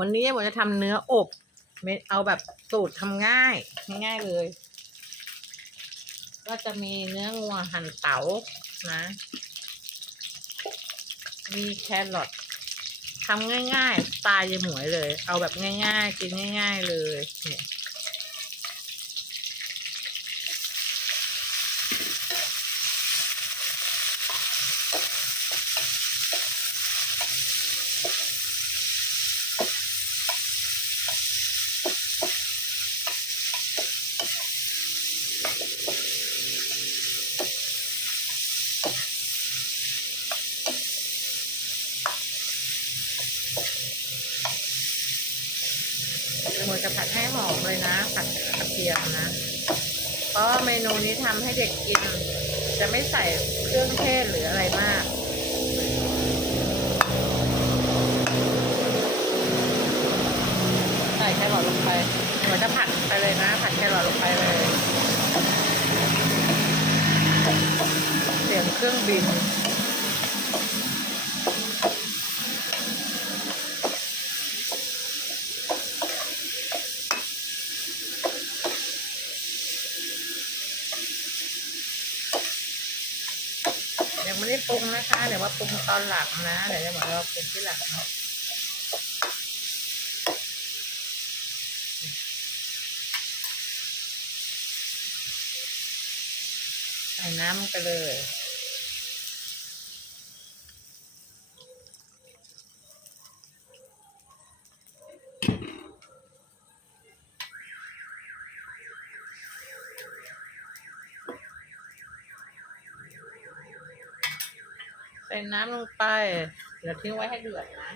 วันนี้ผมจะทำเนื้ออบเอาแบบสูตรทำง่าย ง่ายเลย ก็จะมีเนื้องัวหั่นเต๋านะ มีแครอททำง่ายๆสไตล์ยายหมวยเลย เอาแบบง่ายๆ กินง่าย ๆ เลยเนี่ย จะผัดให้หอมเลยนะ ผัดกระเทียมนะ เพราะเมนูนี้ทำให้เด็กกิน จะไม่ใส่เครื่องเทศหรืออะไรมากใส่แครอทลงไปเหมือนจะผัดไปเลยนะ ผัดแครอทลงไปเลย เสียงเครื่องบิน ยังไม่ได้ ปรุงนะคะเดี๋ยวว่าปรุงตอนหลังนะเดี๋ยวจะบอกว่าปรุงที่หลังใส่น้ำลงไปเลย น้ำลงไป เดี๋ยวทิ้งไว้ให้เดือดนะ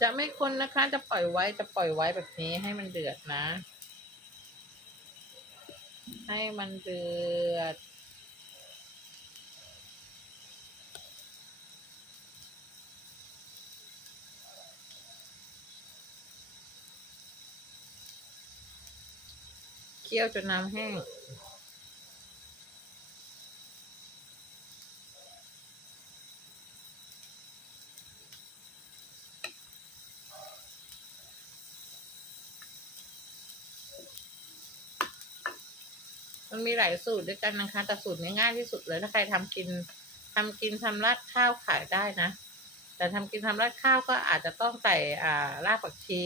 จะไม่คนนะคะ จะปล่อยไว้จะปล่อยไว้แบบนี้ให้มันเดือดนะ ให้มันเดือด เคี่ยวจนน้ำแห้ง มันมีหลายสูตรด้วยกันนะคะ แต่สูตรนี้ง่ายที่สุดเลย ถ้าใครทำกินทำกินทำราดข้าวขายได้นะ แต่ทำกินทำราดข้าวก็อาจจะต้องใส่อ่ารากผักชี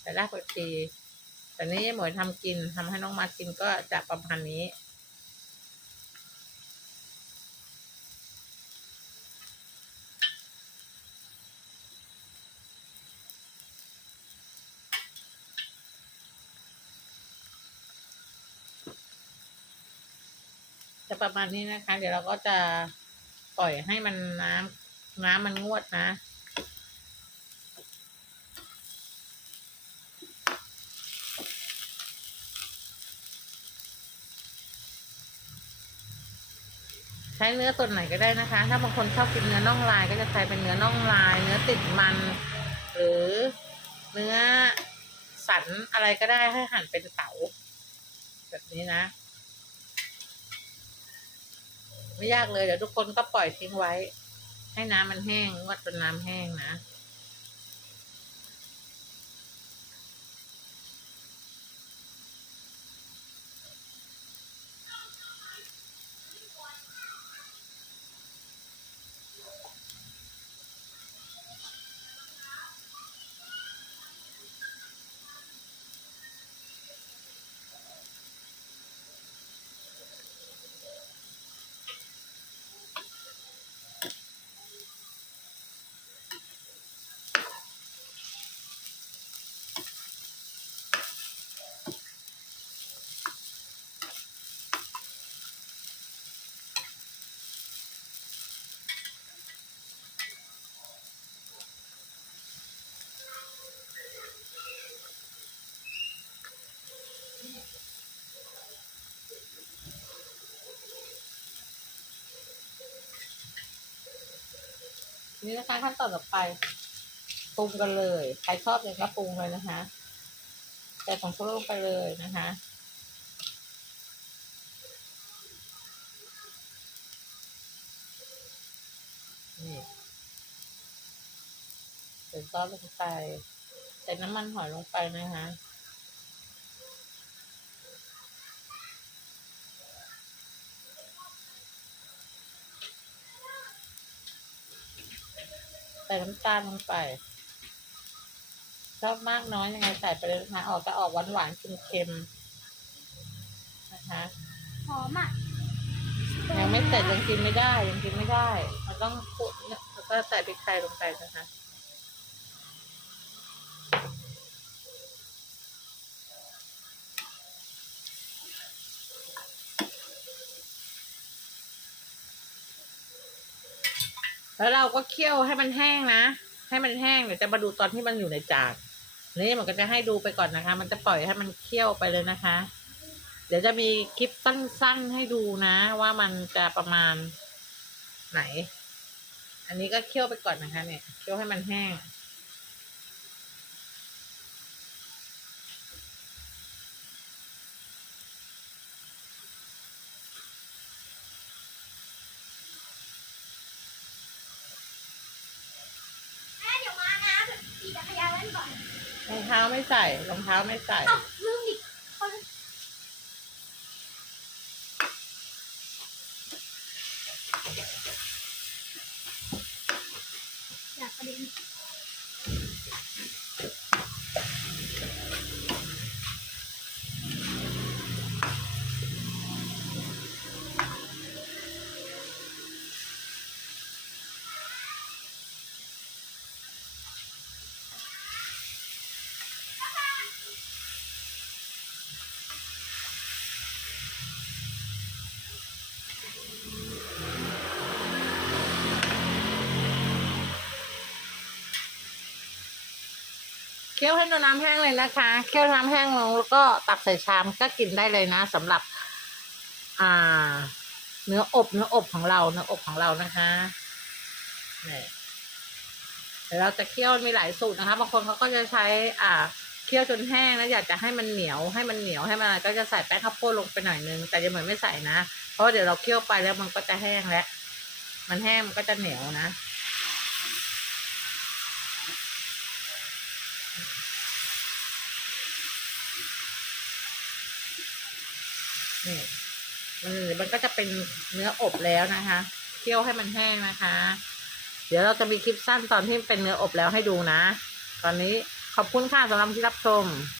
ใส่รากผักชีแต่นี้หมวยทำกินทำให้น้องมากินก็จะประมาณนี้ จะประมาณนี้นะคะ เดี๋ยวเราก็จะปล่อยให้มันน้ำน้ำมันงวดนะ ใช้เนื้อส่วนไหนก็ได้นะคะ ถ้าบางคนชอบกินเนื้อน่องลายก็จะใช้เป็นเนื้อน่องลาย เนื้อติดมัน หรือเนื้อสันอะไรก็ได้ให้หั่นเป็นเต๋าแบบนี้นะ ไม่ยากเลยเดี๋ยวทุกคนก็ปล่อยทิ้งไว้ ให้น้ำมันแห้งงวดจนน้ำแห้งนะ นี่นะคะขั้นตอนต่อไปปรุงกันเลย ใครชอบเนี่ยก็ปรุงเลยนะคะใส่ผงชูรสลงไปเลยนะคะนี่ใส่ซอสลงไป ใส่น้ำมันหอยลงไปนะคะ ใส่น้ำตาลลงไปชอบมากน้อยยังไงใส่ไปเลยนะคะ ออกจะออกหวานหวานๆเค็มๆนะคะ หอมอะยังไม่เสร็จยังกินไม่ได้ยังกินไม่ได้ มันต้องคุแล้วก็ใส่พริกไทยลงไปนะคะ แล้วเราก็เคี่ยวให้มันแห้งนะ ให้มันแห้งเดี๋ยวจะมาดูตอนที่มันอยู่ในจานนี่มันก็จะให้ดูไปก่อนนะคะ มันจะปล่อยให้มันเคี่ยวไปเลยนะคะ เดี๋ยวจะมีคลิปสั้นๆให้ดูนะ ว่ามันจะประมาณไหน อันนี้ก็เคี่ยวไปก่อนนะคะ เนี่ยเคี่ยวให้มันแห้ง แม่เดี๋ยวมานะแบบขี่จักรยานเล่นก่อน รองเท้าไม่ใส่รองเท้าไม่ใส่ เอ้าลืมอีกคนอยากกระเด็น เคี่ยวให้น้ำแห้งเลยนะคะ เคี่ยวน้ำแห้งลงแล้วก็ตักใส่ชามก็กินได้เลยนะสำหรับ อ่า เนื้ออบเนื้ออบของเราเนื้ออบของเรานะคะนี่เดี๋ยวเราจะเคี่ยวมีหลายสูตรนะคะบางคนเขาก็จะใช้ อ่าเคี่ยวจนแห้งแล้วอยากจะให้มันเหนียวให้มันเหนียวให้มันอะไรก็จะใส่แป้งข้าวโพดลงไปหน่อยนึงแต่จะเหมือนไม่ใส่นะเพราะเดี๋ยวเราเคี่ยวไปแล้วมันก็จะแห้งแล้วมันแห้งมันก็จะเหนียวนะ นี่มันมันก็จะเป็นเนื้ออบแล้วนะคะเคี่ยวให้มันแห้งนะคะ เดี๋ยวเราจะมีคลิปสั้นตอนที่เป็นเนื้ออบแล้วให้ดูนะ ตอนนี้ขอบคุณค่ะสำหรับที่รับชม